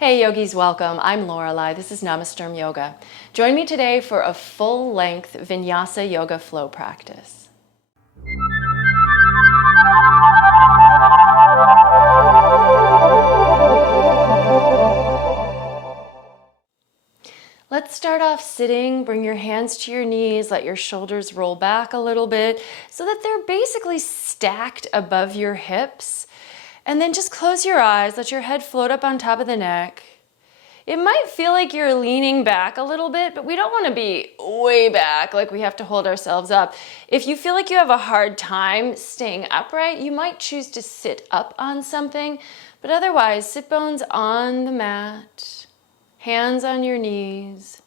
Hey yogis, welcome. I'm Lorelei. This is Namasturm Yoga. Join me today for a full-length Vinyasa Yoga flow practice. Let's start off sitting. Bring your hands to your knees. Let your shoulders roll back a little bit so that they're basically stacked above your hips. And then just close your eyes. Let your head float up on top of the neck. It might feel like you're leaning back a little bit, but we don't want to be way back, like we have to hold ourselves up. If you feel like you have a hard time staying upright, you might choose to sit up on something, but otherwise, sit bones on the mat, hands on your knees,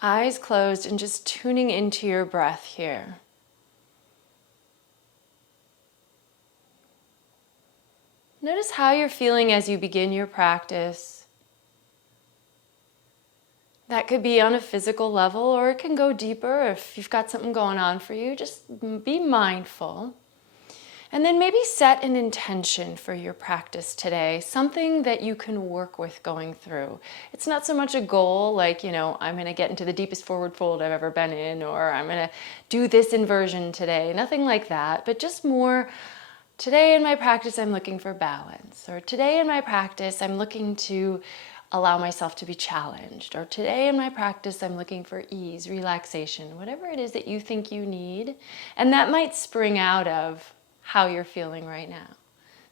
eyes closed, and just tuning into your breath here. Notice how you're feeling as you begin your practice. That could be on a physical level, or it can go deeper if you've got something going on for you. Just be mindful. And then maybe set an intention for your practice today, something that you can work with going through. It's not so much a goal like, I'm going to get into the deepest forward fold I've ever been in, or I'm going to do this inversion today. Nothing like that, but just more, today in my practice I'm looking for balance, or today in my practice I'm looking to allow myself to be challenged, or today in my practice I'm looking for ease, relaxation, whatever it is that you think you need. And that might spring out of how you're feeling right now.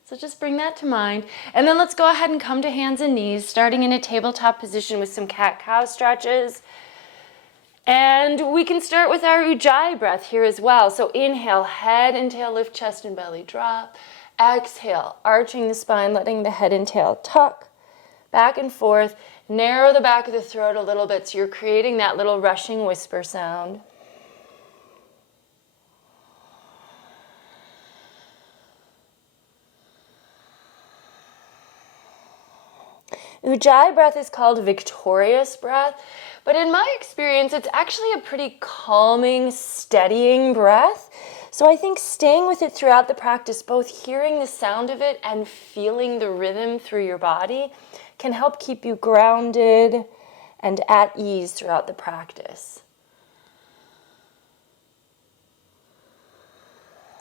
So just bring that to mind. And then let's go ahead and come to hands and knees, starting in a tabletop position with some cat-cow stretches. And we can start with our Ujjayi breath here as well. So inhale, head and tail, lift, chest and belly, drop. Exhale, arching the spine, letting the head and tail tuck. Back and forth, narrow the back of the throat a little bit so you're creating that little rushing whisper sound. Ujjayi breath is called victorious breath, but in my experience, it's actually a pretty calming, steadying breath. So I think staying with it throughout the practice, both hearing the sound of it and feeling the rhythm through your body, can help keep you grounded and at ease throughout the practice.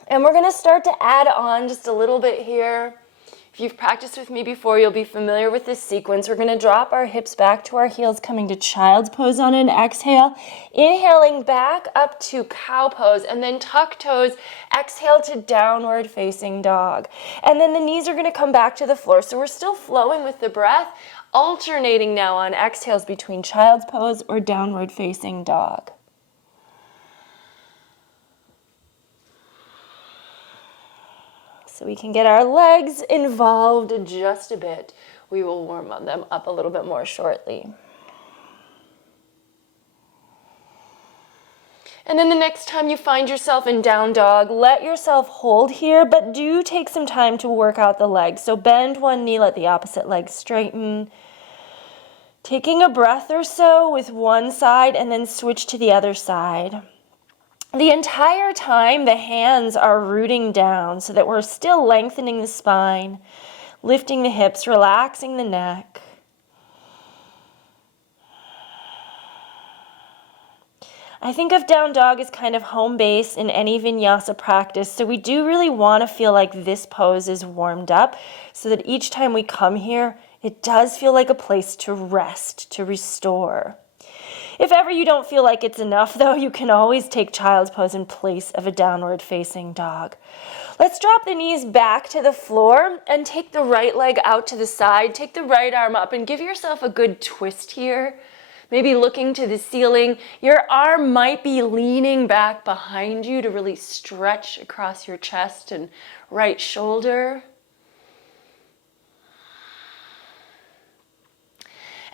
And we're going to start to add on just a little bit here. If you've practiced with me before, you'll be familiar with this sequence. We're going to drop our hips back to our heels, coming to child's pose on an exhale. Inhaling back up to cow pose, and then tuck toes. Exhale to downward facing dog. And then the knees are going to come back to the floor. So we're still flowing with the breath, alternating now on exhales between child's pose or downward facing dog. So we can get our legs involved just a bit. We will warm them up a little bit more shortly. And then the next time you find yourself in down dog, let yourself hold here, but do take some time to work out the legs. So bend one knee, let the opposite leg straighten. Taking a breath or so with one side and then switch to the other side. The entire time, the hands are rooting down so that we're still lengthening the spine, lifting the hips, relaxing the neck. I think of down dog as kind of home base in any vinyasa practice, so we do really want to feel like this pose is warmed up so that each time we come here, it does feel like a place to rest, to restore. If ever you don't feel like it's enough, though, you can always take child's pose in place of a downward facing dog. Let's drop the knees back to the floor and take the right leg out to the side. Take the right arm up and give yourself a good twist here. Maybe looking to the ceiling. Your arm might be leaning back behind you to really stretch across your chest and right shoulder.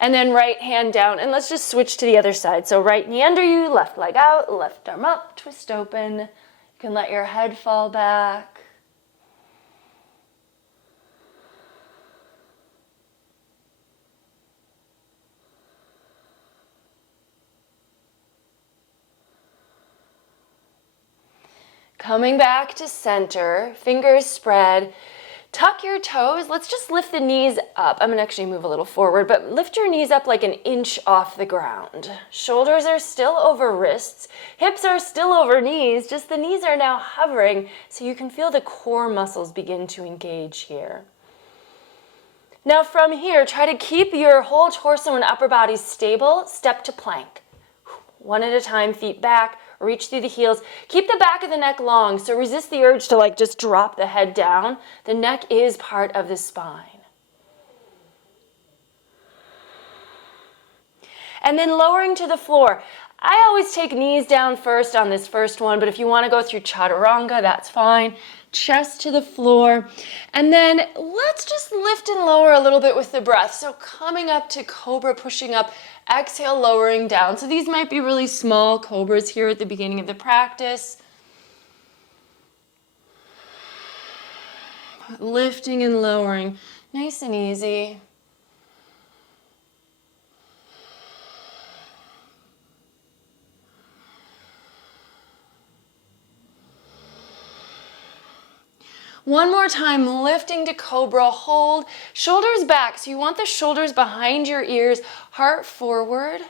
And then right hand down, and let's just switch to the other side. So right knee under you, left leg out, left arm up, twist open. You can let your head fall back. Coming back to center, fingers spread. Tuck your toes. Let's just lift the knees up. I'm gonna actually move a little forward, but lift your knees up like an inch off the ground. Shoulders are still over wrists. Hips are still over knees, just the knees are now hovering so you can feel the core muscles begin to engage here. Now from here, try to keep your whole torso and upper body stable. Step to plank. One at a time, feet back, reach through the heels. Keep the back of the neck long, so resist the urge to like just drop the head down. The neck is part of the spine. And then lowering to the floor. I always take knees down first on this first one, but if you want to go through chaturanga, that's fine. Chest to the floor. And then let's just lift and lower a little bit with the breath. So coming up to cobra, pushing up, exhale, lowering down. So these might be really small cobras here at the beginning of the practice. Lifting and lowering, nice and easy. One more time, lifting to cobra, hold, shoulders back. So you want the shoulders behind your ears, heart forward.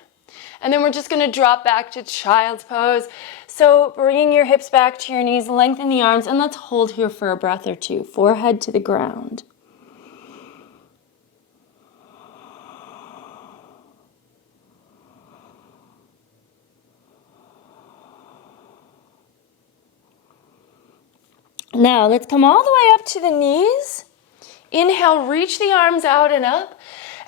And then we're just gonna drop back to child's pose. So bringing your hips back to your knees, lengthen the arms, and let's hold here for a breath or two. Forehead to the ground. Now let's come all the way up to the knees. Inhale, reach the arms out and up.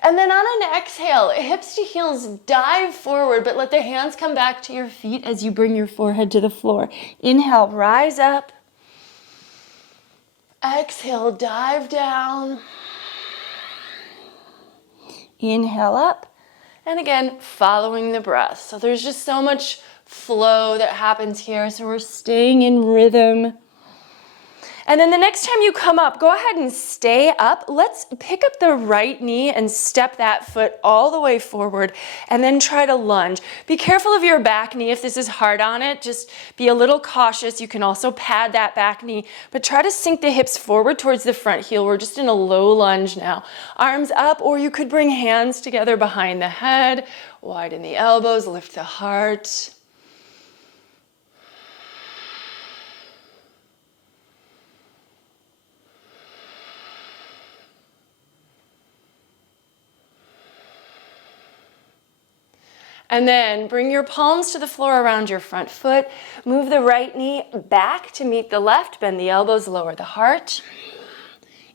And then on an exhale, hips to heels, dive forward, but let the hands come back to your feet as you bring your forehead to the floor. Inhale, rise up. Exhale, dive down. Inhale up. And again, following the breath. So there's just so much flow that happens here. So we're staying in rhythm. And then the next time you come up, go ahead and stay up. Let's pick up the right knee and step that foot all the way forward and then try to lunge. Be careful of your back knee if this is hard on it. Just be a little cautious. You can also pad that back knee, but try to sink the hips forward towards the front heel. We're just in a low lunge now. Arms up, or you could bring hands together behind the head, widen the elbows, lift the heart. And then bring your palms to the floor around your front foot. Move the right knee back to meet the left. Bend the elbows, lower the heart.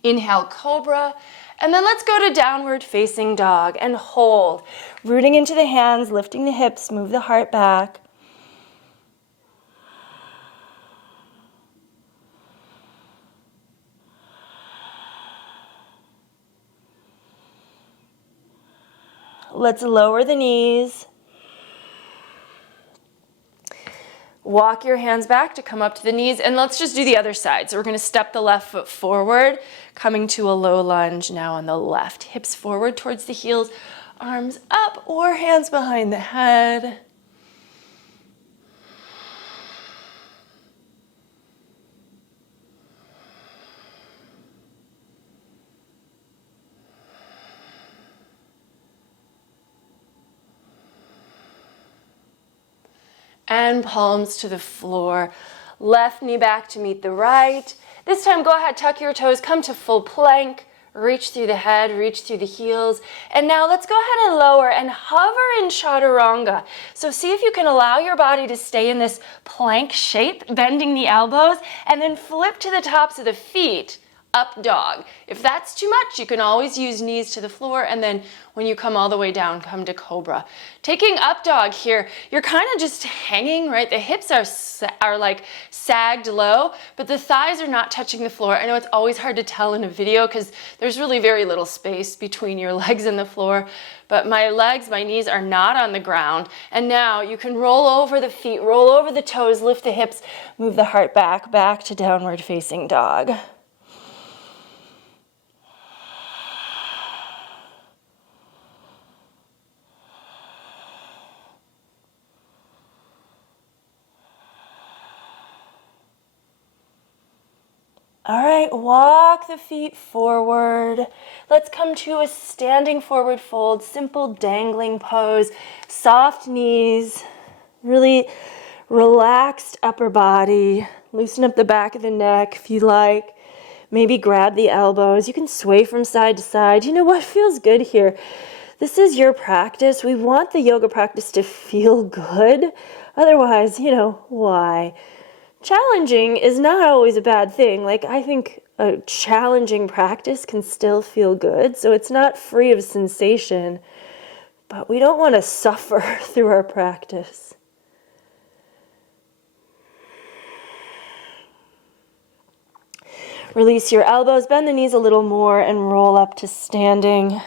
Inhale, cobra. And then let's go to downward facing dog and hold. Rooting into the hands, lifting the hips, move the heart back. Let's lower the knees. Walk your hands back to come up to the knees, and let's just do the other side. So we're gonna step the left foot forward, coming to a low lunge now on the left. Hips forward towards the heels, arms up or hands behind the head. And palms to the floor. Left knee back to meet the right. This time, go ahead, tuck your toes, come to full plank, reach through the head, reach through the heels. And now let's go ahead and lower and hover in chaturanga. So see if you can allow your body to stay in this plank shape, bending the elbows, and then flip to the tops of the feet. Up dog. If that's too much, you can always use knees to the floor, and then when you come all the way down, come to cobra. Taking up dog here, you're kind of just hanging, right? The hips are like sagged low, but the thighs are not touching the floor. I know it's always hard to tell in a video because there's really very little space between your legs and the floor, but my legs, my knees are not on the ground. And now you can roll over the feet, roll over the toes, lift the hips, move the heart back to downward facing dog. All right, walk the feet forward. Let's come to a standing forward fold, simple dangling pose, soft knees, really relaxed upper body. Loosen up the back of the neck if you like. Maybe grab the elbows. You can sway from side to side. You know what feels good here? This is your practice. We want the yoga practice to feel good. Otherwise, why? Challenging is not always a bad thing. Like, I think a challenging practice can still feel good. So it's not free of sensation, but we don't want to suffer through our practice. Release your elbows, bend the knees a little more, and roll up to standing.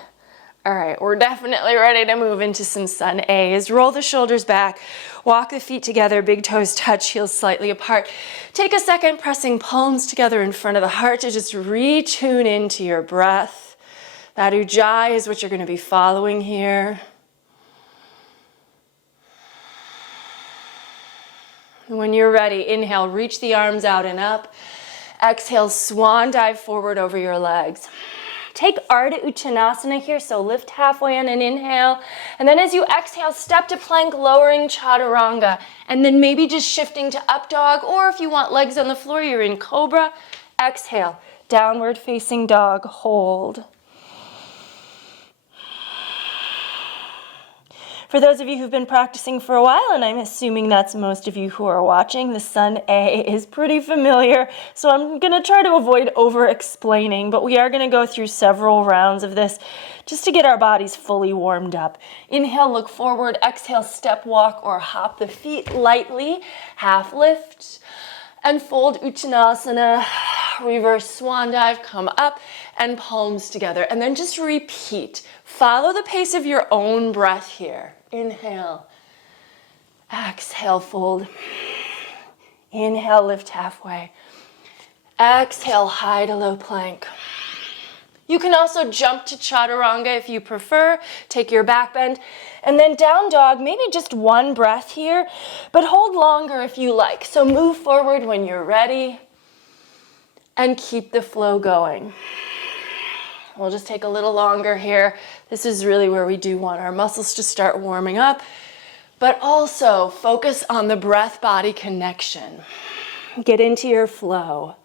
All right, we're definitely ready to move into some sun A's. Roll the shoulders back, walk the feet together, big toes touch, heels slightly apart. Take a second pressing palms together in front of the heart to just retune into your breath. That ujjayi is what you're going to be following here. And when you're ready, inhale, reach the arms out and up. Exhale, swan dive forward over your legs. Take Ardha Uttanasana here, so lift halfway on an inhale. And then as you exhale, step to plank, lowering chaturanga. And then maybe just shifting to up dog, or if you want legs on the floor, you're in cobra. Exhale, downward facing dog, hold. For those of you who've been practicing for a while, and I'm assuming that's most of you who are watching, the sun A is pretty familiar, so I'm going to try to avoid over-explaining, but we are going to go through several rounds of this just to get our bodies fully warmed up. Inhale, look forward. Exhale, step, walk, or hop the feet lightly. Half lift and fold Uttanasana. Reverse swan dive, come up and palms together. And then just repeat. Follow the pace of your own breath here. Inhale, exhale, fold. Inhale, lift halfway. Exhale, high to low plank. You can also jump to chaturanga if you prefer. Take your back bend. And then down dog, maybe just one breath here, but hold longer if you like. So move forward when you're ready and keep the flow going. We'll just take a little longer here. This is really where we do want our muscles to start warming up, but also focus on the breath-body connection. Get into your flow.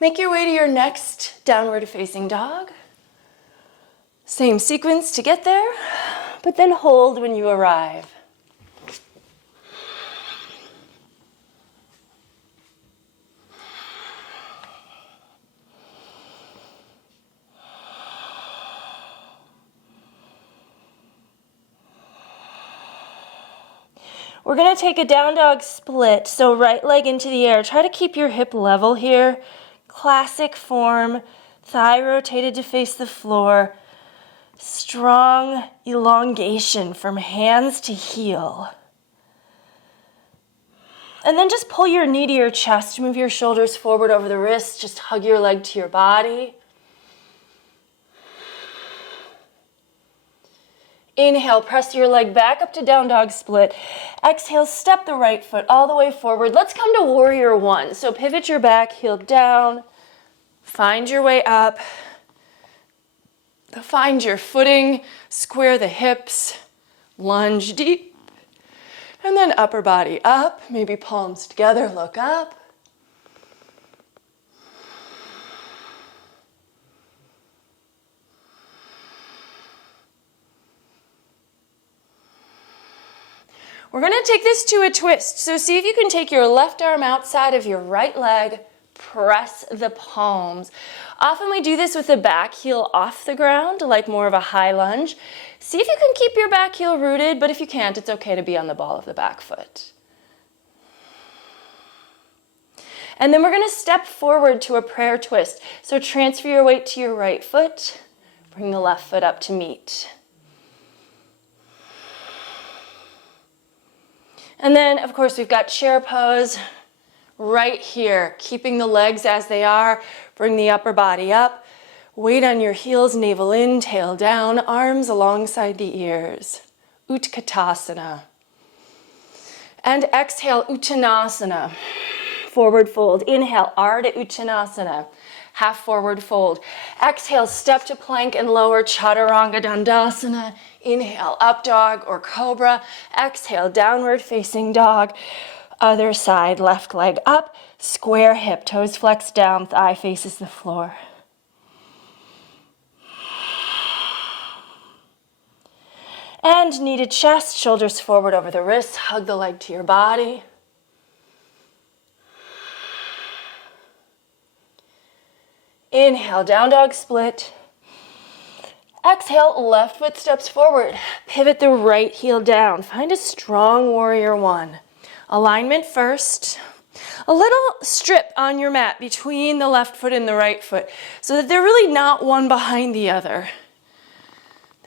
Make your way to your next downward facing dog. Same sequence to get there, but then hold when you arrive. We're going to take a down dog split, so right leg into the air. Try to keep your hip level here. Classic form, thigh rotated to face the floor. Strong elongation from hands to heel. And then just pull your knee to your chest, move your shoulders forward over the wrists, just hug your leg to your body. Inhale, press your leg back up to down dog split. Exhale, step the right foot all the way forward. Let's come to warrior one. So pivot your back, heel down, find your way up. Find your footing, square the hips, lunge deep, and then upper body up, maybe palms together, look up. We're going to take this to a twist. So see if you can take your left arm outside of your right leg, press the palms. Often we do this with the back heel off the ground, like more of a high lunge. See if you can keep your back heel rooted, but if you can't, it's okay to be on the ball of the back foot. And then we're going to step forward to a prayer twist. So transfer your weight to your right foot, bring the left foot up to meet. And then, of course, we've got chair pose right here, keeping the legs as they are. Bring the upper body up. Weight on your heels, navel in, tail down, arms alongside the ears. Utkatasana. And exhale, Uttanasana. Forward fold. Inhale, Ardha Uttanasana. Half forward fold. Exhale, step to plank and lower Chaturanga Dandasana. Inhale, up dog or cobra. Exhale, downward facing dog. Other side, left leg up. Square hip, toes flex down, thigh faces the floor. And knee to chest, shoulders forward over the wrists. Hug the leg to your body. Inhale, down dog split. Exhale, left foot steps forward. Pivot the right heel down. Find a strong warrior one. Alignment first. A little strip on your mat between the left foot and the right foot so that they're really not one behind the other.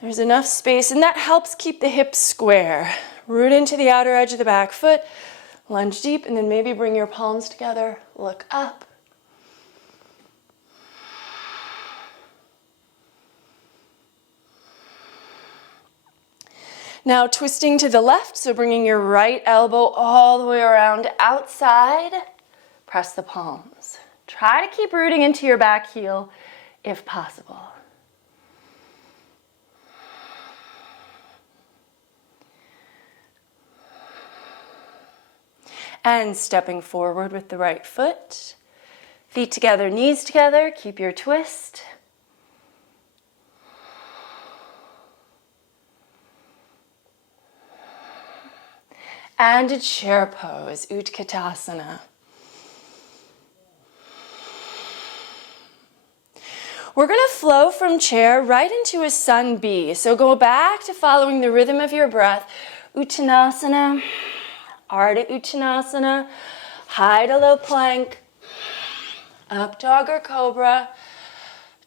There's enough space, and that helps keep the hips square. Root into the outer edge of the back foot. Lunge deep, and then maybe bring your palms together. Look up. Now twisting to the left, so bringing your right elbow all the way around outside. Press the palms. Try to keep rooting into your back heel if possible. And stepping forward with the right foot. Feet together, knees together. Keep your twist. And a chair pose, Utkatasana. We're going to flow from chair right into a sun B. So go back to following the rhythm of your breath. Uttanasana, Ardha Uttanasana, high to low plank, up dog or cobra,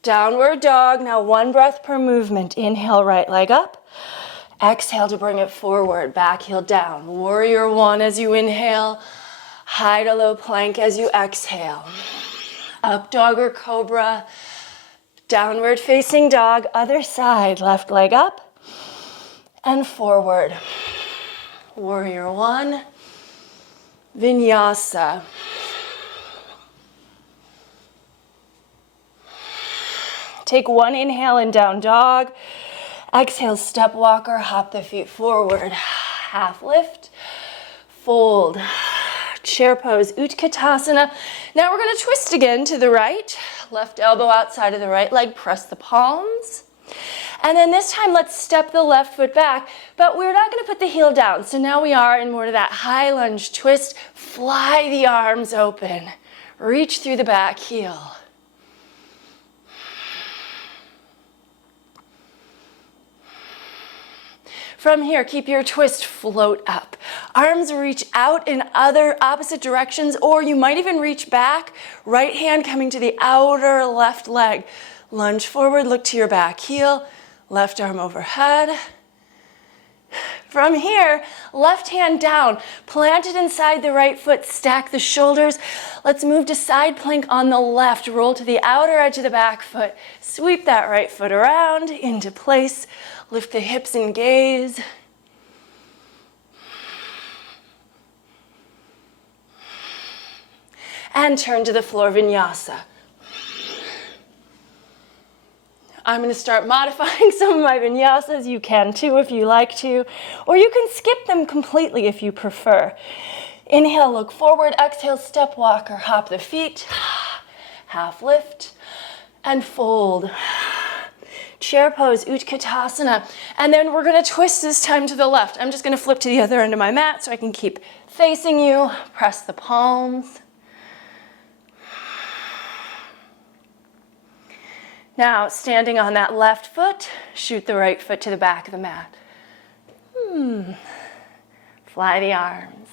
downward dog. Now one breath per movement. Inhale, right leg up. Exhale to bring it forward, back heel down. Warrior one as you inhale, high to low plank as you exhale. Up dog or cobra, downward facing dog, other side, left leg up and forward. Warrior one, vinyasa. Take one inhale in down dog. Exhale, step walker, hop the feet forward. Half lift, fold. Chair pose, Utkatasana. Now we're going to twist again to the right. Left elbow outside of the right leg, press the palms. And then this time, let's step the left foot back, but we're not going to put the heel down. So now we are in more of that high lunge twist. Fly the arms open. Reach through the back heel. From here, keep your twist, float up. Arms reach out in other opposite directions, or you might even reach back. Right hand coming to the outer left leg. Lunge forward, look to your back heel. Left arm overhead. From here, left hand down, planted inside the right foot, stack the shoulders. Let's move to side plank on the left. Roll to the outer edge of the back foot. Sweep that right foot around into place. Lift the hips and gaze. And turn to the floor, vinyasa. I'm going to start modifying some of my vinyasas. You can too if you like to, or you can skip them completely if you prefer. Inhale, look forward. Exhale, step walk or hop the feet. Half lift and fold. Chair pose, Utkatasana. And then we're going to twist this time to the left. I'm just going to flip to the other end of my mat so I can keep facing you. Press the palms. Now, standing on that left foot, shoot the right foot to the back of the mat. Fly the arms.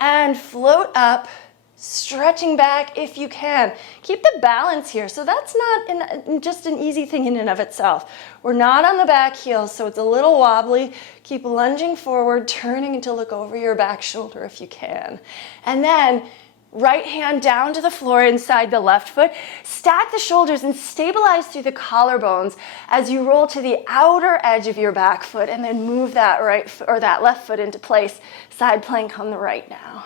And float up, stretching back if you can. Keep the balance here. So that's not just an easy thing in and of itself. We're not on the back heel, so it's a little wobbly. Keep lunging forward, turning to look over your back shoulder if you can. And then right hand down to the floor inside the left foot. Stack the shoulders and stabilize through the collarbones as you roll to the outer edge of your back foot and then move that right or that left foot into place. Side plank on the right now.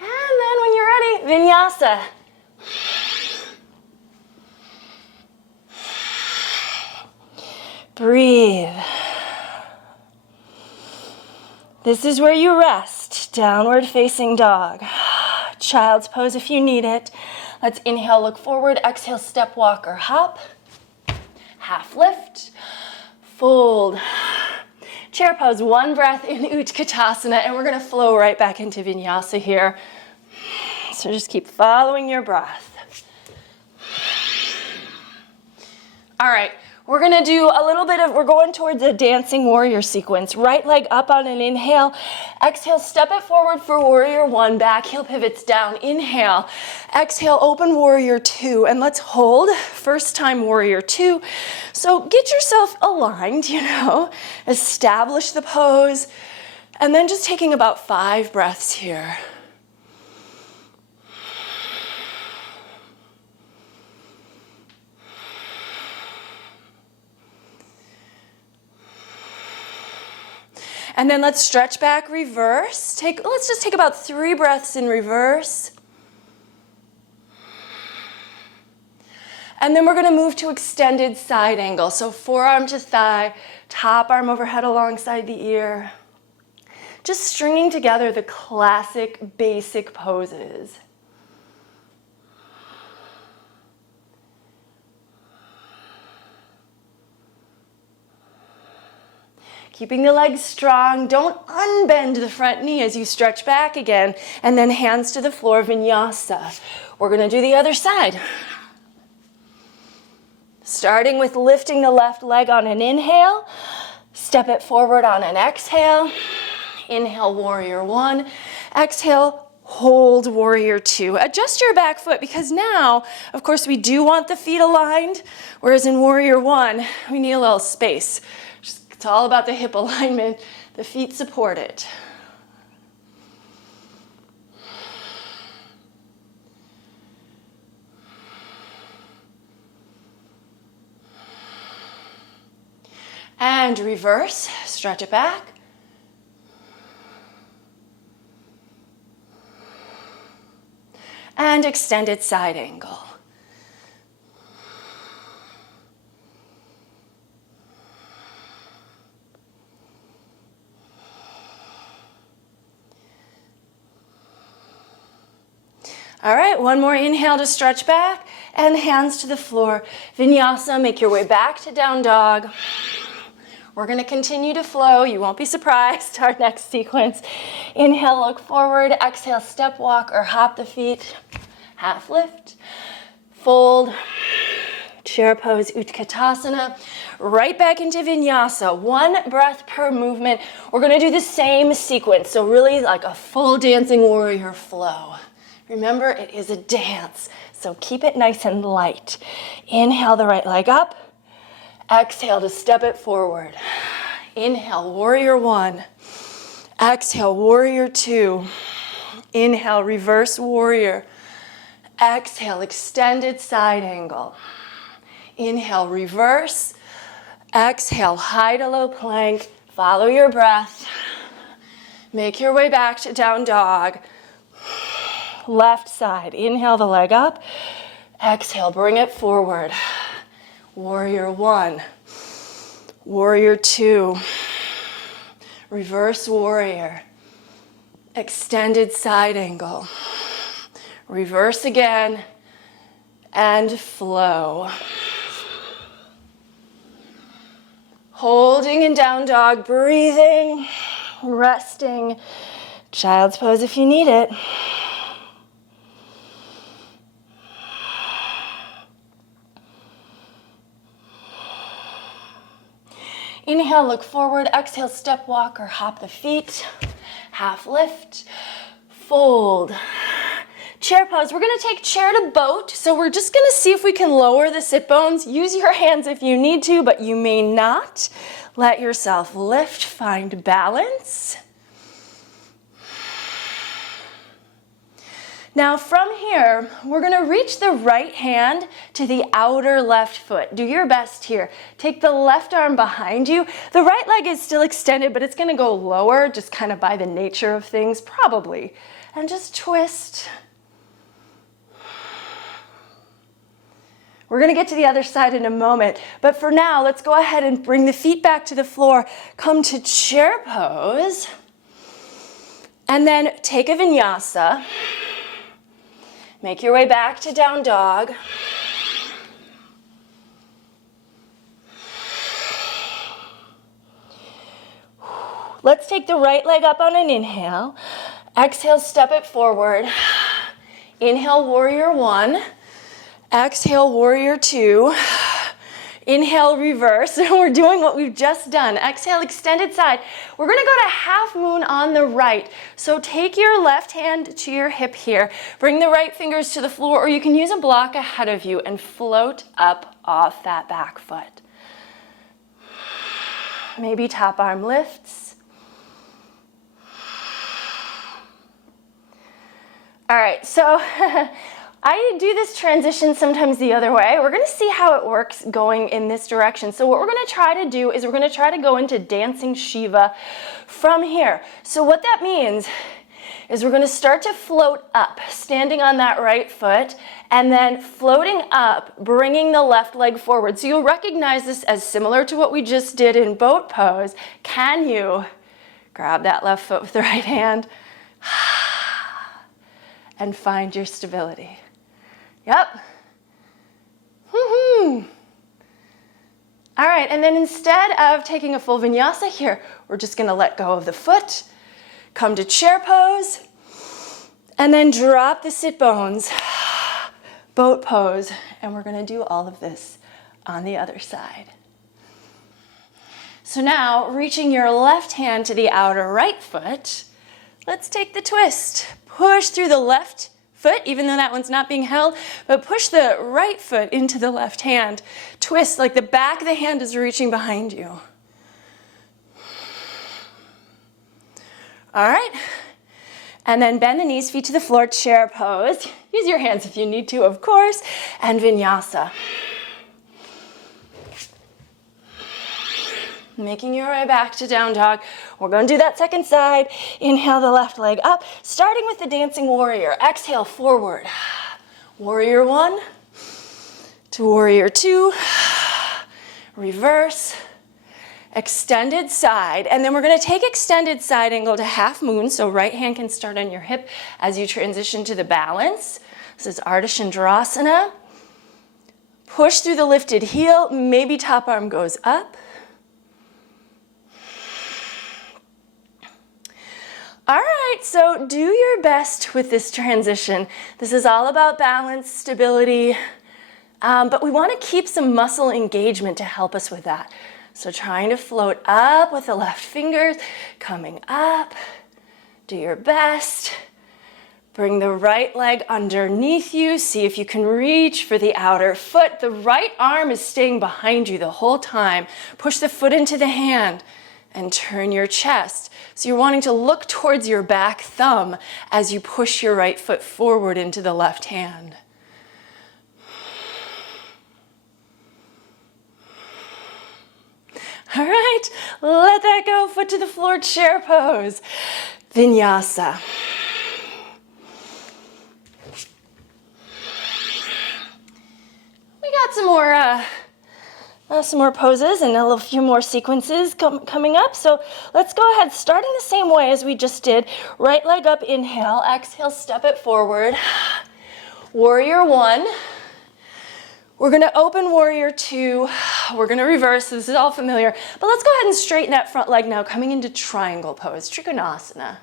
And then when you're ready, vinyasa. Breathe. This is where you rest. Downward facing dog. Child's pose if you need it. Let's inhale, look forward. Exhale, step walk or hop. Half lift. Fold. Chair pose, one breath in Utkatasana, and we're going to flow right back into vinyasa here. So just keep following your breath. All right. We're going to do a little bit of, we're going towards a dancing warrior sequence. Right leg up on an inhale. Exhale, step it forward for warrior one. Back heel pivots down. Inhale. Exhale, open warrior two. And let's hold. First time warrior two. So get yourself aligned, establish the pose. And then just taking about 5 breaths here. And then let's stretch back, reverse. Let's just take about 3 breaths in reverse. And then we're going to move to extended side angle. So forearm to thigh, top arm overhead alongside the ear. Just stringing together the classic basic poses. Keeping the legs strong. Don't unbend the front knee as you stretch back again. And then hands to the floor, vinyasa. We're going to do the other side. Starting with lifting the left leg on an inhale. Step it forward on an exhale. Inhale, warrior one. Exhale, hold warrior two. Adjust your back foot because now, of course, we do want the feet aligned. Whereas in warrior one, we need a little space. It's all about the hip alignment. The feet support it. And reverse, stretch it back. And extended side angle. All right, one more inhale to stretch back and hands to the floor. Vinyasa, make your way back to down dog. We're going to continue to flow. You won't be surprised. Our next sequence. Inhale, look forward. Exhale, step walk or hop the feet. Half lift. Fold. Chair pose, Utkatasana. Right back into vinyasa. 1 breath per movement. We're going to do the same sequence. So really like a full dancing warrior flow. Remember, it is a dance, so keep it nice and light. Inhale the right leg up. Exhale to step it forward. Inhale, warrior one. Exhale, warrior two. Inhale, reverse warrior. Exhale, extended side angle. Inhale, reverse. Exhale, high to low plank. Follow your breath. Make your way back to down dog. Left side, inhale the leg up. Exhale, bring it forward. Warrior one. Warrior two. Reverse warrior. Extended side angle. Reverse again. And flow. Holding in down dog, breathing, resting. Child's pose if you need it. Inhale, look forward. Exhale, step walk or hop the feet. Half lift, fold. Chair pose, we're gonna take chair to boat. So we're just gonna see if we can lower the sit bones. Use your hands if you need to, but you may not. Let yourself lift, find balance. Now from here, we're gonna reach the right hand to the outer left foot. Do your best here. Take the left arm behind you. The right leg is still extended, but it's gonna go lower, just kind of by the nature of things, probably. And just twist. We're gonna get to the other side in a moment, but for now, let's go ahead and bring the feet back to the floor. Come to chair pose, and then take a vinyasa. Make your way back to down dog. Let's take the right leg up on an inhale. Exhale, step it forward. Inhale, warrior one. Exhale, warrior two. Inhale, reverse. We're doing what we've just done. Exhale, extended side. We're gonna go to half moon on the right. So take your left hand to your hip here. Bring the right fingers to the floor, or you can use a block ahead of you and float up off that back foot. Maybe top arm lifts. All right, so I do this transition sometimes the other way. We're gonna see how it works going in this direction. So what we're gonna try to do is we're gonna try to go into dancing Shiva from here. So what that means is we're gonna start to float up, standing on that right foot, and then floating up, bringing the left leg forward. So you'll recognize this as similar to what we just did in boat pose. Can you grab that left foot with the right hand and find your stability? Yep. All right, and then instead of taking a full vinyasa here, we're just gonna let go of the foot, come to chair pose, and then drop the sit bones, boat pose, and we're gonna do all of this on the other side. So now, reaching your left hand to the outer right foot, let's take the twist. Push through the left foot, even though that one's not being held, but push the right foot into the left hand. Twist like the back of the hand is reaching behind you. All right, and then bend the knees, feet to the floor, chair pose. Use your hands if you need to, of course, and vinyasa. Making your way back to down dog. We're going to do that second side. Inhale the left leg up, starting with the dancing warrior. Exhale, forward. Warrior one to warrior two. Reverse. Extended side. And then we're going to take extended side angle to half moon, so right hand can start on your hip as you transition to the balance. This is Ardha Chandrasana. Push through the lifted heel. Maybe top arm goes up. All right, so do your best with this transition. This is all about balance, stability, but we want to keep some muscle engagement to help us with that. So trying to float up with the left fingers, coming up, do your best. Bring the right leg underneath you. See if you can reach for the outer foot. The right arm is staying behind you the whole time. Push the foot into the hand and turn your chest. So you're wanting to look towards your back thumb as you push your right foot forward into the left hand. All right, let that go. Foot to the floor, chair pose. Vinyasa. We got some more poses and a few more sequences coming up. So let's go ahead, starting the same way as we just did. Right leg up, inhale. Exhale, step it forward. Warrior one. We're gonna open warrior two. We're gonna reverse. This is all familiar. But let's go ahead and straighten that front leg now, coming into triangle pose, Trikonasana.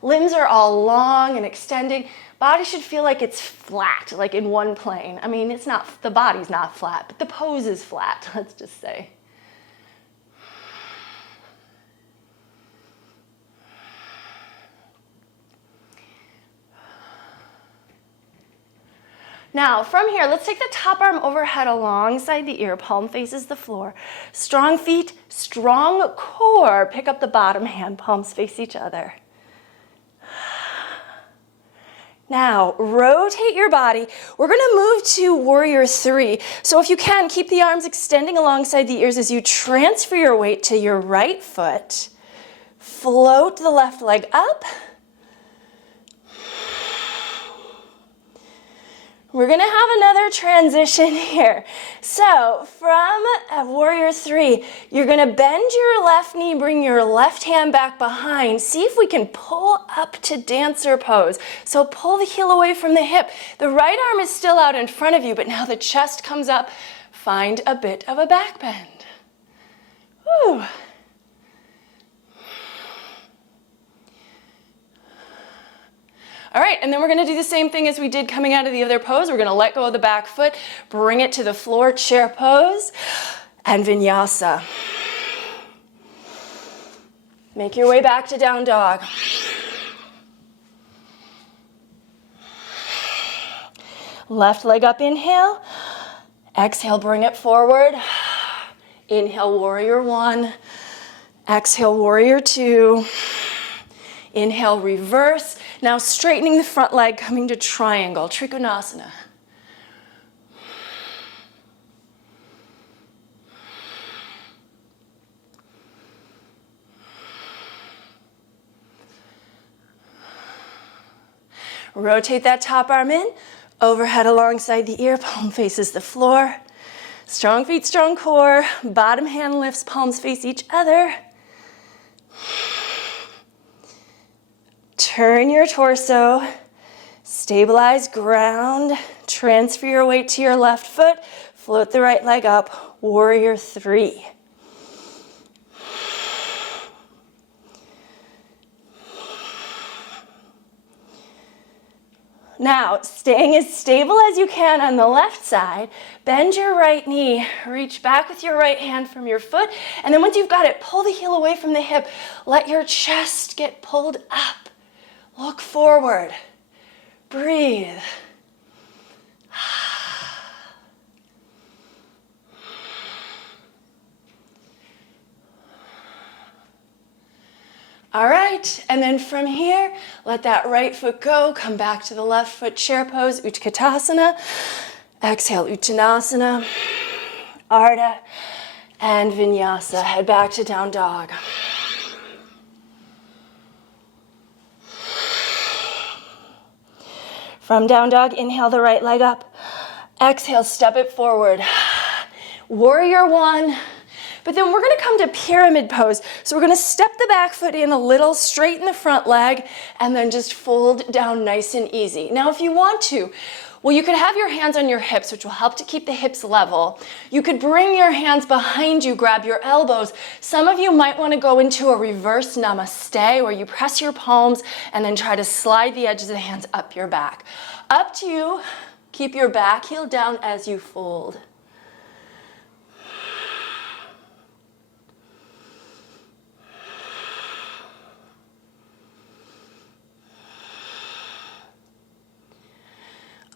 Limbs are all long and extending. Body should feel like it's flat, like in one plane. I mean, it's not, the body's not flat, but the pose is flat, let's just say. Now, from here, let's take the top arm overhead alongside the ear, palm faces the floor. Strong feet, strong core. Pick up the bottom hand, palms face each other. Now, rotate your body. We're gonna move to warrior three. So if you can, keep the arms extending alongside the ears as you transfer your weight to your right foot. Float the left leg up. We're gonna have another transition here. So from warrior three, you're gonna bend your left knee, bring your left hand back behind. See if we can pull up to dancer pose. So pull the heel away from the hip. The right arm is still out in front of you, but now the chest comes up. Find a bit of a back bend. Woo. All right, and then we're gonna do the same thing as we did coming out of the other pose. We're gonna let go of the back foot, bring it to the floor, chair pose, and vinyasa. Make your way back to down dog. Left leg up, inhale. Exhale, bring it forward. Inhale, warrior one. Exhale, warrior two. Inhale, reverse. Now straightening the front leg, coming to triangle, Trikonasana. Rotate that top arm in, overhead alongside the ear, palm faces the floor. Strong feet, strong core, bottom hand lifts, palms face each other. Turn your torso, stabilize, ground, transfer your weight to your left foot, float the right leg up, warrior three. Now, staying as stable as you can on the left side, bend your right knee, reach back with your right hand from your foot, and then once you've got it, pull the heel away from the hip, let your chest get pulled up. Look forward. Breathe. All right, and then from here, let that right foot go. Come back to the left foot, chair pose, Utkatasana. Exhale, Uttanasana, Ardha, and Vinyasa. Head back to down dog. From down dog, inhale the right leg up. Exhale, step it forward. Warrior one. But then we're gonna come to pyramid pose. So we're gonna step the back foot in a little, straighten the front leg, and then just fold down nice and easy. Now, if you want to, well, you could have your hands on your hips, which will help to keep the hips level. You could bring your hands behind you, grab your elbows. Some of you might want to go into a reverse namaste, where you press your palms and then try to slide the edges of the hands up your back. Up to you. Keep your back heel down as you fold.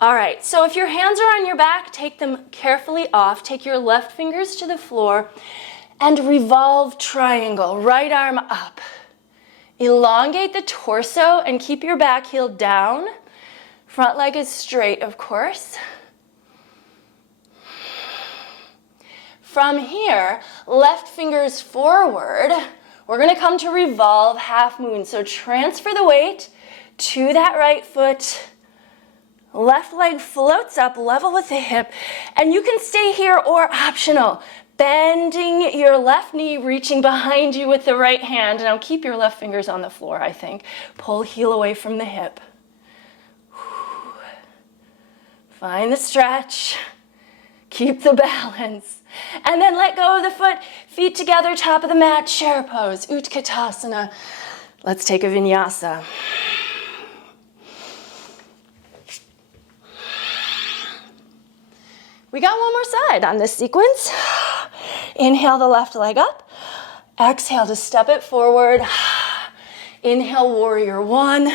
All right, so if your hands are on your back, take them carefully off. Take your left fingers to the floor and revolve triangle, right arm up. Elongate the torso and keep your back heel down. Front leg is straight, of course. From here, left fingers forward. We're gonna come to revolve half moon. So transfer the weight to that right foot. Left leg floats up, level with the hip. And you can stay here or optional. Bending your left knee, reaching behind you with the right hand. Now keep your left fingers on the floor, I think. Pull heel away from the hip. Find the stretch. Keep the balance. And then let go of the foot, feet together, top of the mat, chair pose, Utkatasana. Let's take a vinyasa. We got one more side on this sequence. Inhale the left leg up. Exhale to step it forward. Inhale, warrior one.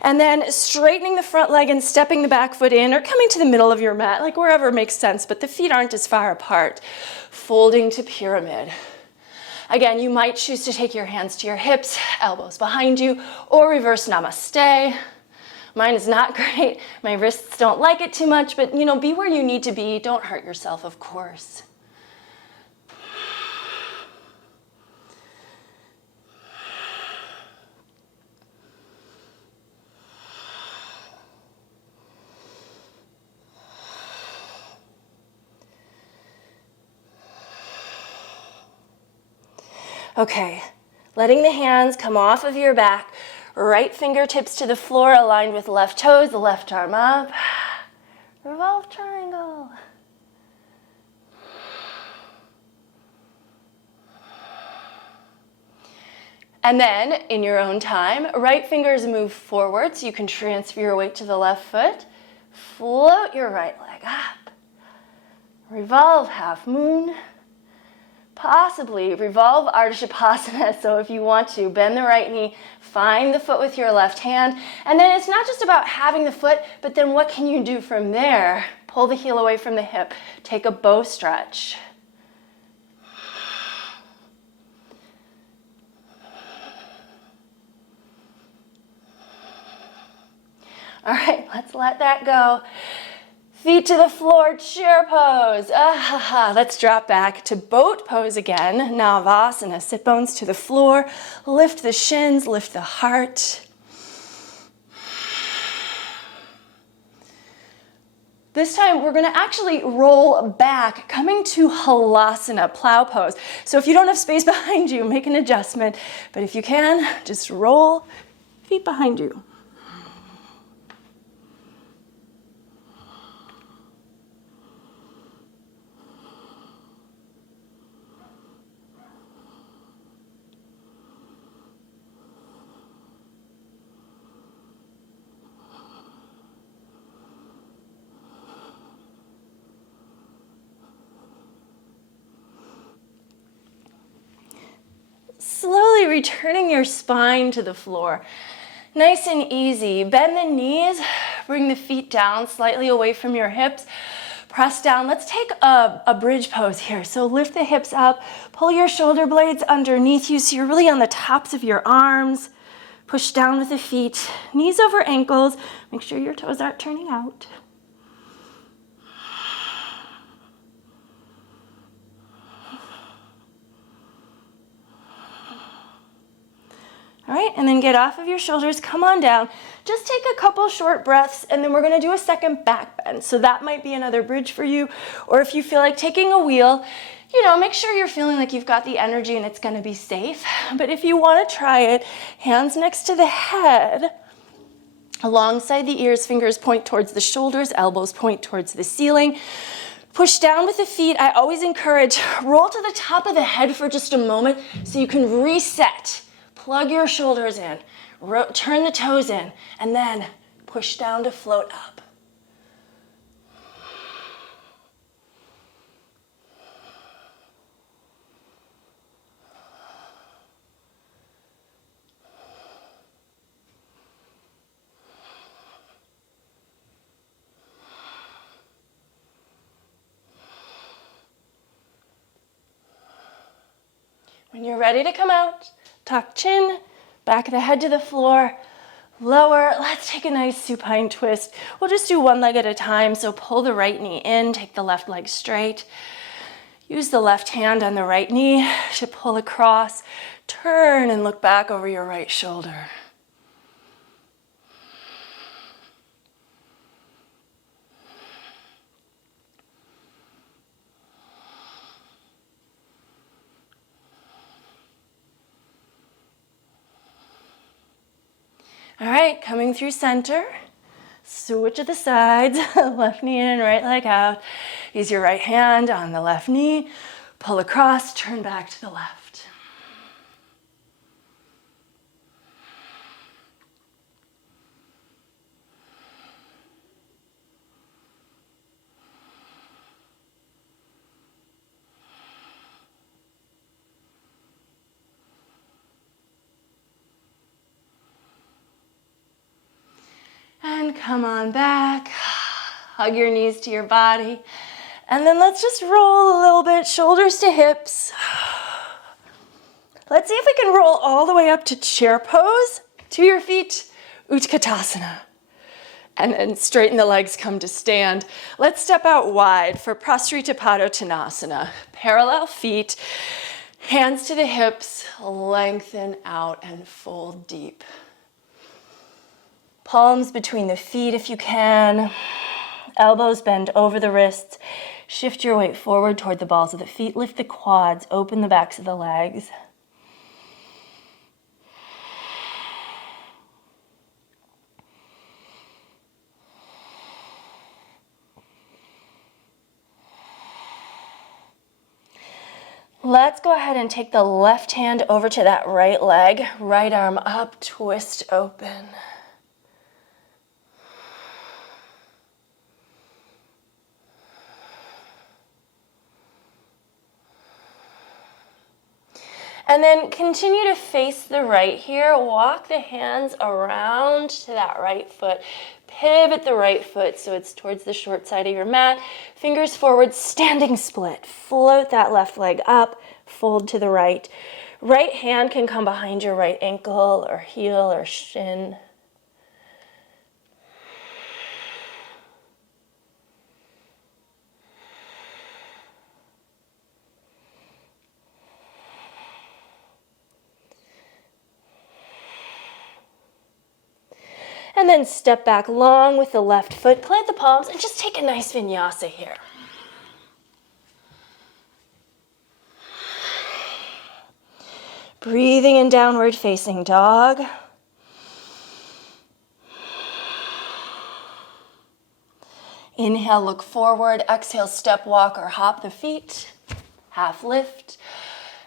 And then straightening the front leg and stepping the back foot in or coming to the middle of your mat, like wherever makes sense, but the feet aren't as far apart. Folding to pyramid. Again, you might choose to take your hands to your hips, elbows behind you, or reverse namaste. Mine is not great. My wrists don't like it too much, but be where you need to be. Don't hurt yourself, of course. Okay, letting the hands come off of your back, right fingertips to the floor aligned with left toes, the left arm up. Revolve triangle. And then, in your own time, right fingers move forward so you can transfer your weight to the left foot. Float your right leg up. Revolve half moon. Possibly revolve Ardha Shavasana, so if you want to, bend the right knee, find the foot with your left hand, and then it's not just about having the foot, but then what can you do from there? Pull the heel away from the hip, take a bow stretch. All right, let's let that go. Feet to the floor, chair pose. Let's drop back to boat pose again. Navasana, sit bones to the floor. Lift the shins, lift the heart. This time we're gonna actually roll back, coming to halasana, plow pose. So if you don't have space behind you, make an adjustment. But if you can, just roll, feet behind you. Slowly returning your spine to the floor. Nice and easy. Bend the knees, bring the feet down slightly away from your hips. Press down. Let's take a bridge pose here. So lift the hips up, pull your shoulder blades underneath you so you're really on the tops of your arms. Push down with the feet, knees over ankles. Make sure your toes aren't turning out. All right, and then get off of your shoulders, come on down. Just take a couple short breaths, and then we're gonna do a second back bend. So that might be another bridge for you, or if you feel like taking a wheel, make sure you're feeling like you've got the energy and it's gonna be safe. But if you wanna try it, hands next to the head, alongside the ears, fingers point towards the shoulders, elbows point towards the ceiling. Push down with the feet. I always encourage, roll to the top of the head for just a moment so you can reset. Plug your shoulders in, turn the toes in, and then push down to float up. When you're ready to come out, tuck chin, back of the head to the floor, lower. Let's take a nice supine twist. We'll just do one leg at a time. So pull the right knee in, take the left leg straight. Use the left hand on the right knee to pull across. Turn and look back over your right shoulder. All right, coming through center. Switch to the sides, left knee in, right leg out. Use your right hand on the left knee, pull across, turn back to the left. And come on back, hug your knees to your body, and then let's just roll a little bit, shoulders to hips. Let's see if we can roll all the way up to chair pose, to your feet, Utkatasana. And then straighten the legs, come to stand. Let's step out wide for Prasrita Padottanasana. Parallel feet, hands to the hips, lengthen out and fold deep. Palms between the feet if you can. Elbows bend over the wrists. Shift your weight forward toward the balls of the feet. Lift the quads, open the backs of the legs. Let's go ahead and take the left hand over to that right leg. Right arm up, twist open. And then continue to face the right here. Walk the hands around to that right foot. Pivot the right foot so it's towards the short side of your mat. Fingers forward, standing split. Float that left leg up, fold to the right. Right hand can come behind your right ankle or heel or shin. And then step back long with the left foot, plant the palms, and just take a nice vinyasa here. Breathing in downward facing dog. Inhale, look forward. Exhale, step, walk, or hop the feet. Half lift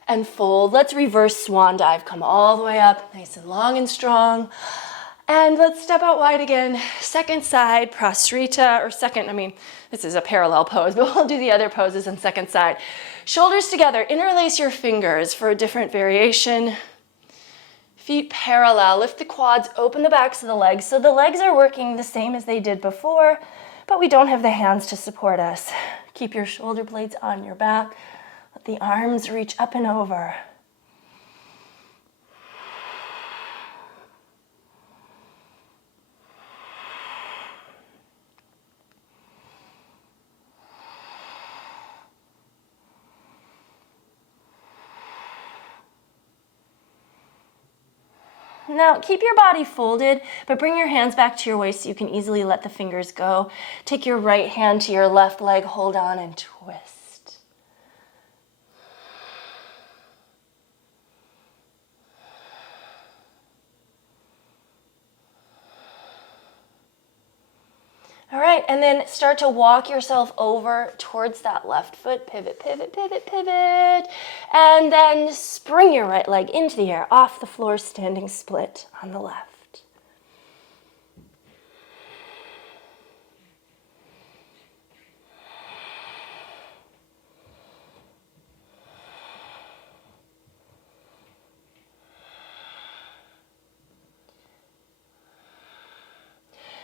and fold. Let's reverse swan dive. Come all the way up, nice and long and strong. And let's step out wide again. Second side, Prasrita, or second, this is a parallel pose, but we'll do the other poses on second side. Shoulders together, interlace your fingers for a different variation. Feet parallel, lift the quads, open the backs of the legs. So the legs are working the same as they did before, but we don't have the hands to support us. Keep your shoulder blades on your back. Let the arms reach up and over. Now, keep your body folded, but bring your hands back to your waist so you can easily let the fingers go. Take your right hand to your left leg, hold on and twist. All right, and then start to walk yourself over towards that left foot. Pivot, pivot, pivot, pivot. And then spring your right leg into the air, off the floor, standing split on the left.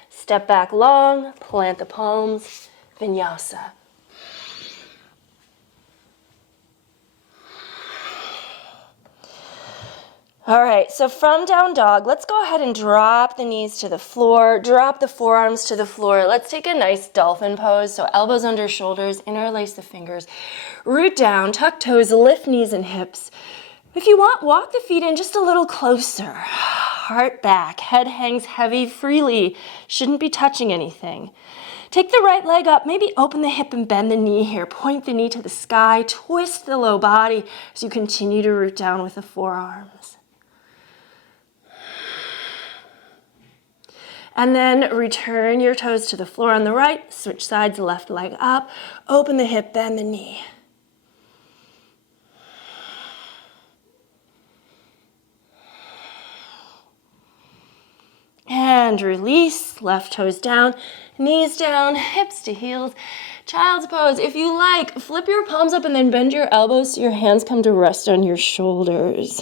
Step back long, plant the palms, vinyasa. All right, so from down dog, let's go ahead and drop the knees to the floor, drop the forearms to the floor. Let's take a nice dolphin pose. So elbows under shoulders, interlace the fingers, root down, tuck toes, lift knees and hips. If you want, walk the feet in just a little closer. Heart back, head hangs heavy freely, shouldn't be touching anything. Take the right leg up, maybe open the hip and bend the knee here. Point the knee to the sky, twist the low body as you continue to root down with the forearms. And then return your toes to the floor on the right, switch sides, left leg up, open the hip, bend the knee. And release, left toes down, knees down, hips to heels. Child's pose. If you like, flip your palms up and then bend your elbows so your hands come to rest on your shoulders.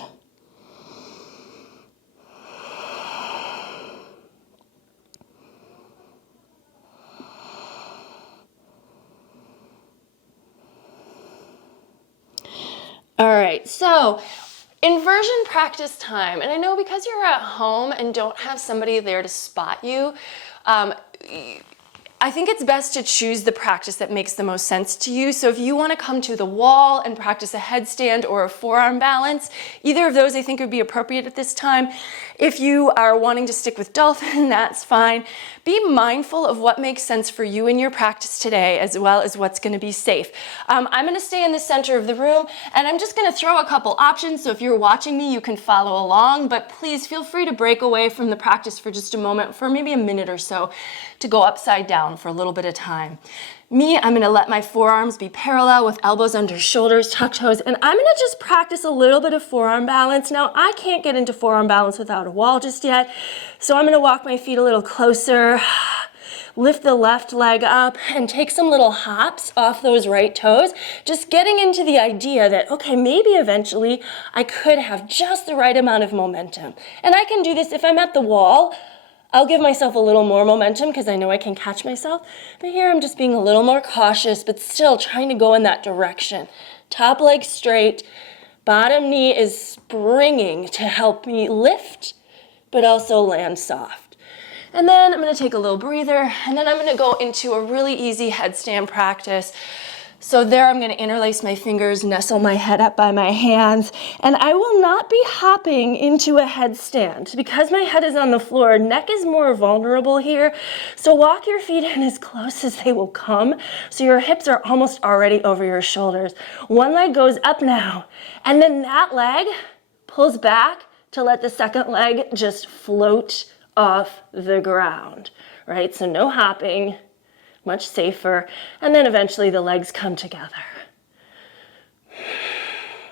All right, so inversion practice time. And I know because you're at home and don't have somebody there to spot you, I think it's best to choose the practice that makes the most sense to you. So if you want to come to the wall and practice a headstand or a forearm balance, either of those I think would be appropriate at this time. If you are wanting to stick with dolphin, that's fine. Be mindful of what makes sense for you in your practice today, as well as what's going to be safe. I'm going to stay in the center of the room, and I'm just going to throw a couple options. So if you're watching me, you can follow along, but please feel free to break away from the practice for just a moment, for maybe a minute or so, to go upside down for a little bit of time. Me, I'm gonna let my forearms be parallel with elbows under shoulders, tuck toes, and I'm gonna just practice a little bit of forearm balance. Now, I can't get into forearm balance without a wall just yet, so I'm gonna walk my feet a little closer, lift the left leg up, and take some little hops off those right toes, just getting into the idea that, okay, maybe eventually I could have just the right amount of momentum. And I can do this if I'm at the wall. I'll give myself a little more momentum because I know I can catch myself. But here I'm just being a little more cautious, but still trying to go in that direction. Top leg straight, bottom knee is springing to help me lift, but also land soft. And then I'm gonna take a little breather, and then I'm gonna go into a really easy headstand practice. So there I'm going to interlace my fingers, nestle my head up by my hands, and I will not be hopping into a headstand. Because my head is on the floor, neck is more vulnerable here. So walk your feet in as close as they will come, so your hips are almost already over your shoulders. One leg goes up now, and then that leg pulls back to let the second leg just float off the ground, right? So no hopping. Much safer, and then eventually the legs come together.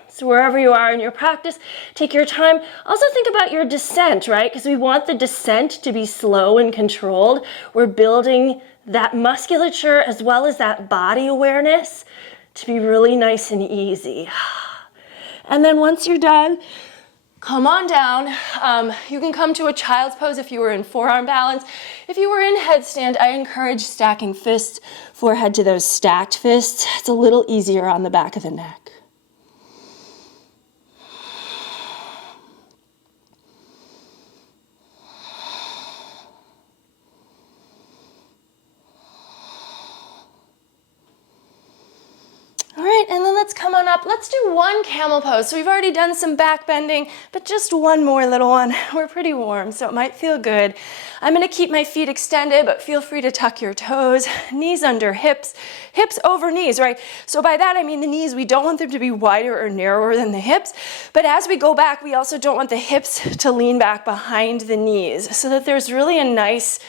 So wherever you are in your practice, take your time. Also think about your descent, right? Because we want the descent to be slow and controlled. We're building that musculature as well as that body awareness to be really nice and easy. And then once you're done, come on down. You can come to a child's pose if you were in forearm balance. If you were in headstand, I encourage stacking fists, forehead to those stacked fists. It's a little easier on the back of the neck. All right, and then let's come on up. Let's do one camel pose. So we've already done some back bending, but just one more little one. We're pretty warm, so it might feel good. I'm gonna keep my feet extended, but feel free to tuck your toes, knees under hips, hips over knees, right? So by that, I mean the knees, we don't want them to be wider or narrower than the hips, but as we go back, we also don't want the hips to lean back behind the knees, so that there's really a nice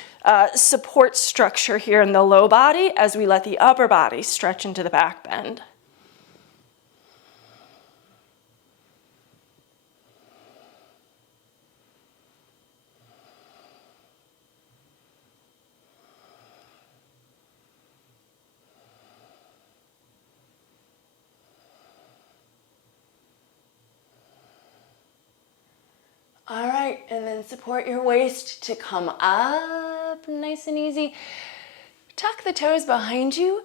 support structure here in the low body as we let the upper body stretch into the back bend. All right, and then support your waist to come up nice and easy. Tuck the toes behind you.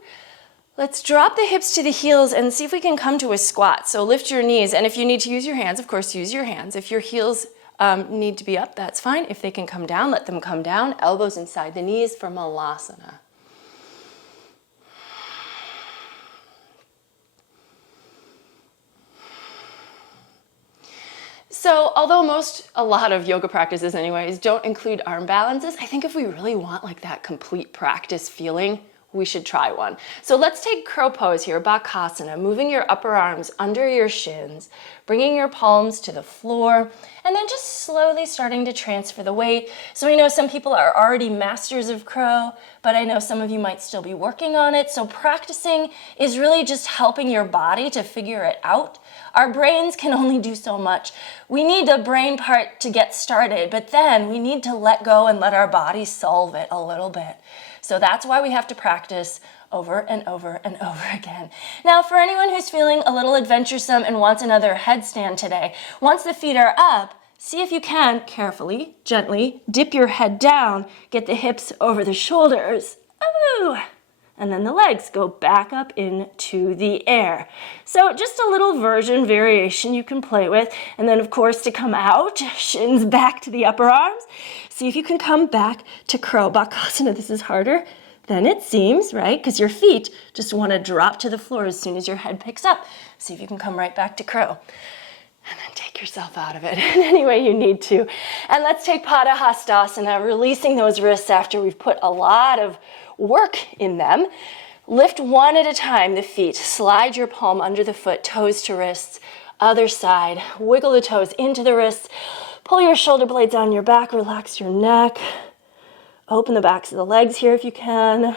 Let's drop the hips to the heels and see if we can come to a squat. So lift your knees, and if you need to use your hands, of course, use your hands. If your heels need to be up, that's fine. If they can come down, let them come down. Elbows inside the knees for Malasana. So although a lot of yoga practices anyways don't include arm balances, I think if we really want like that complete practice feeling, we should try one. So let's take crow pose here, Bakasana, moving your upper arms under your shins, bringing your palms to the floor, and then just slowly starting to transfer the weight. So I know some people are already masters of crow, but I know some of you might still be working on it. So practicing is really just helping your body to figure it out. Our brains can only do so much. We need the brain part to get started, but then we need to let go and let our body solve it a little bit. So that's why we have to practice over and over and over again. Now, for anyone who's feeling a little adventuresome and wants another headstand today, once the feet are up, see if you can carefully, gently dip your head down, get the hips over the shoulders. Ooh. And then the legs go back up into the air. So just a little variation you can play with. And then, of course, to come out, shins back to the upper arms. See if you can come back to crow. Bakasana, this is harder than it seems, right? Because your feet just want to drop to the floor as soon as your head picks up. See if you can come right back to crow. And then take yourself out of it in any way you need to. And let's take Padahastasana, releasing those wrists after we've put a lot of work in them. Lift one at a time the feet. Slide your palm under the foot, toes to wrists. Other side. Wiggle the toes into the wrists. Pull your shoulder blades on your back. Relax your neck. Open the backs of the legs here if you can.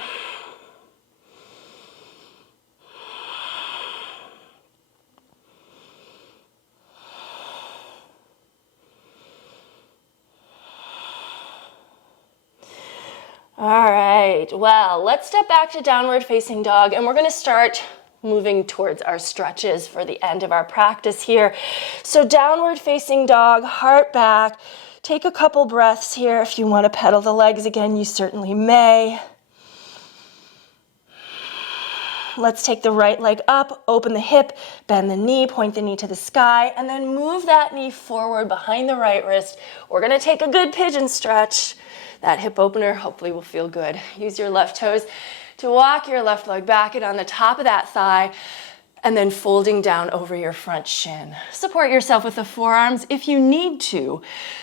All right, well, let's step back to downward facing dog, and we're gonna start moving towards our stretches for the end of our practice here. So downward facing dog, heart back. Take a couple breaths here. If you wanna pedal the legs again, you certainly may. Let's take the right leg up, open the hip, bend the knee, point the knee to the sky, and then move that knee forward behind the right wrist. We're gonna take a good pigeon stretch. That hip opener hopefully will feel good. Use your left toes to walk your left leg back and on the top of that thigh, and then folding down over your front shin. Support yourself with the forearms if you need to,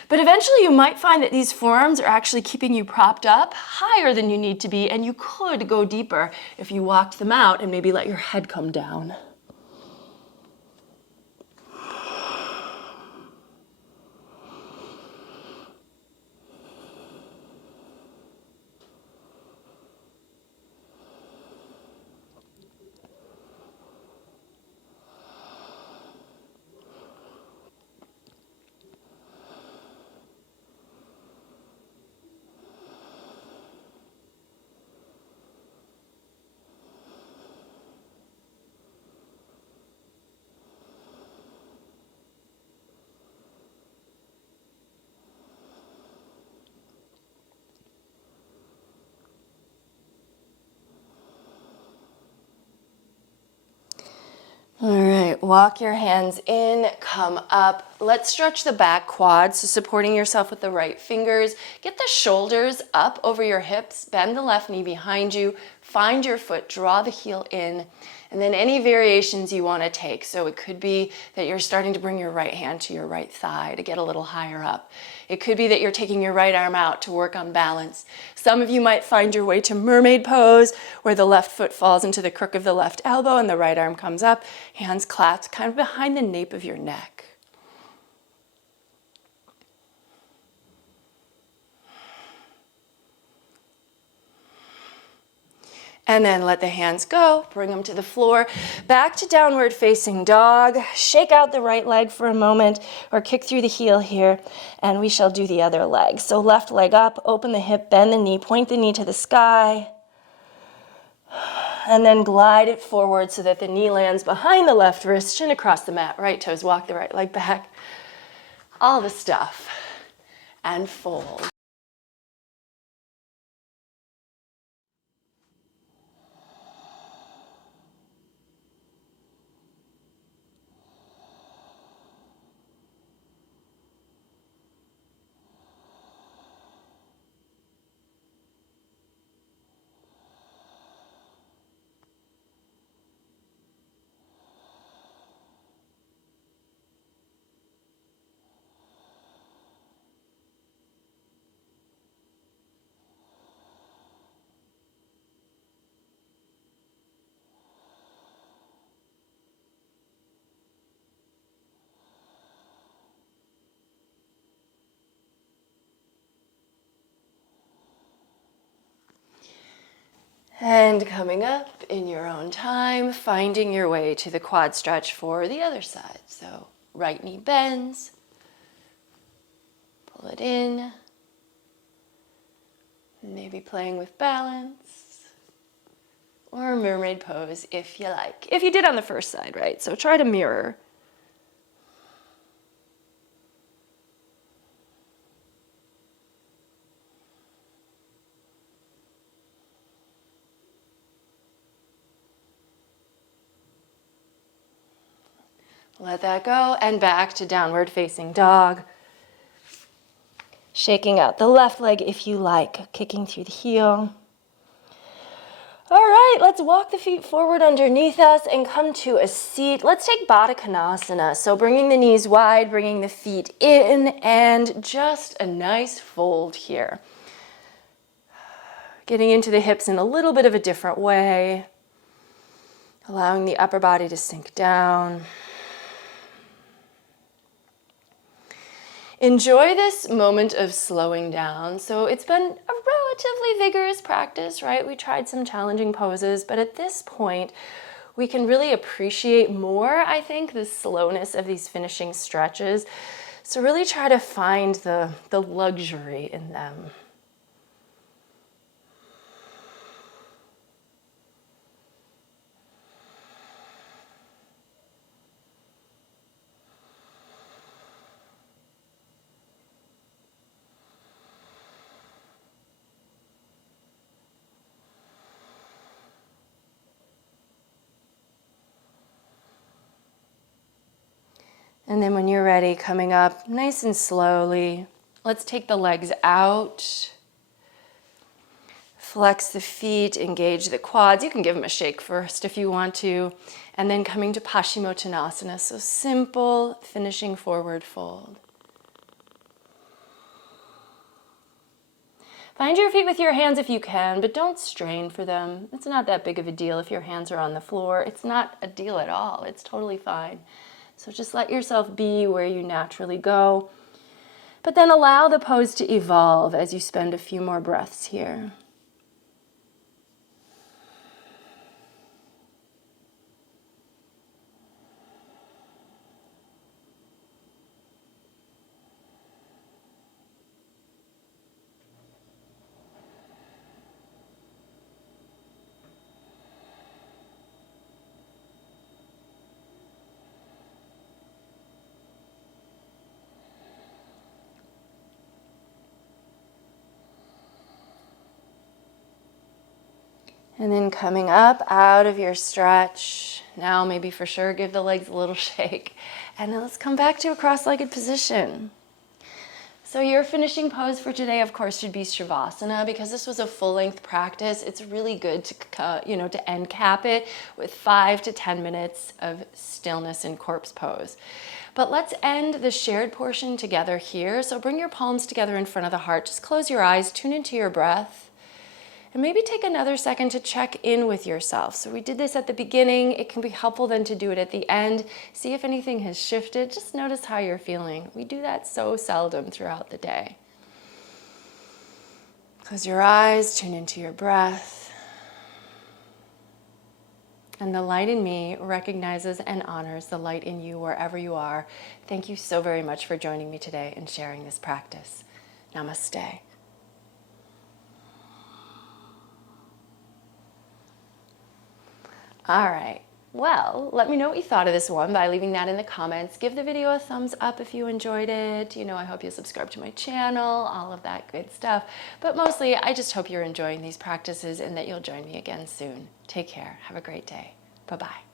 but eventually you might find that these forearms are actually keeping you propped up higher than you need to be, and you could go deeper if you walked them out and maybe let your head come down. All right, walk your hands in, come up. Let's stretch the back quads, so supporting yourself with the right fingers. Get the shoulders up over your hips, bend the left knee behind you, find your foot, draw the heel in, and then any variations you want to take. So it could be that you're starting to bring your right hand to your right thigh to get a little higher up. It could be that you're taking your right arm out to work on balance. Some of you might find your way to mermaid pose, where the left foot falls into the crook of the left elbow and the right arm comes up, hands clasped kind of behind the nape of your neck. And then let the hands go, bring them to the floor. Back to downward facing dog. Shake out the right leg for a moment or kick through the heel here, and we shall do the other leg. So left leg up, open the hip, bend the knee, point the knee to the sky, and then glide it forward so that the knee lands behind the left wrist, shin across the mat, right toes, walk the right leg back. All the stuff. And fold. And coming up in your own time, finding your way to the quad stretch for the other side. So right knee bends, pull it in, maybe playing with balance, or mermaid pose if you like. If you did on the first side, right? So try to mirror. Let that go, and back to downward facing dog. Shaking out the left leg if you like, kicking through the heel. All right, let's walk the feet forward underneath us and come to a seat. Let's take Baddha Konasana. So bringing the knees wide, bringing the feet in, and just a nice fold here. Getting into the hips in a little bit of a different way. Allowing the upper body to sink down. Enjoy this moment of slowing down. So it's been a relatively vigorous practice, right? We tried some challenging poses, but at this point, we can really appreciate more, I think, the slowness of these finishing stretches. So really try to find the luxury in them. And then when you're ready, coming up nice and slowly, let's take the legs out. Flex the feet, engage the quads. You can give them a shake first if you want to. And then coming to Paschimottanasana. So simple, finishing forward fold. Find your feet with your hands if you can, but don't strain for them. It's not that big of a deal if your hands are on the floor. It's not a deal at all. It's totally fine. So just let yourself be where you naturally go. But then allow the pose to evolve as you spend a few more breaths here. And then coming up out of your stretch. Now maybe for sure give the legs a little shake. And then let's come back to a cross-legged position. So your finishing pose for today, of course, should be Shavasana. Because this was a full-length practice, it's really good to, to end cap it with 5 to 10 minutes of stillness in corpse pose. But let's end the shared portion together here. So bring your palms together in front of the heart. Just close your eyes, tune into your breath. And maybe take another second to check in with yourself. So we did this at the beginning. It can be helpful then to do it at the end. See if anything has shifted. Just notice how you're feeling. We do that so seldom throughout the day. Close your eyes, tune into your breath. And the light in me recognizes and honors the light in you wherever you are. Thank you so very much for joining me today and sharing this practice. Namaste. All right, well, let me know what you thought of this one by leaving that in the comments. Give the video a thumbs up if you enjoyed it. I hope you subscribe to my channel, all of that good stuff. But mostly, I just hope you're enjoying these practices and that you'll join me again soon. Take care. Have a great day. Bye-bye.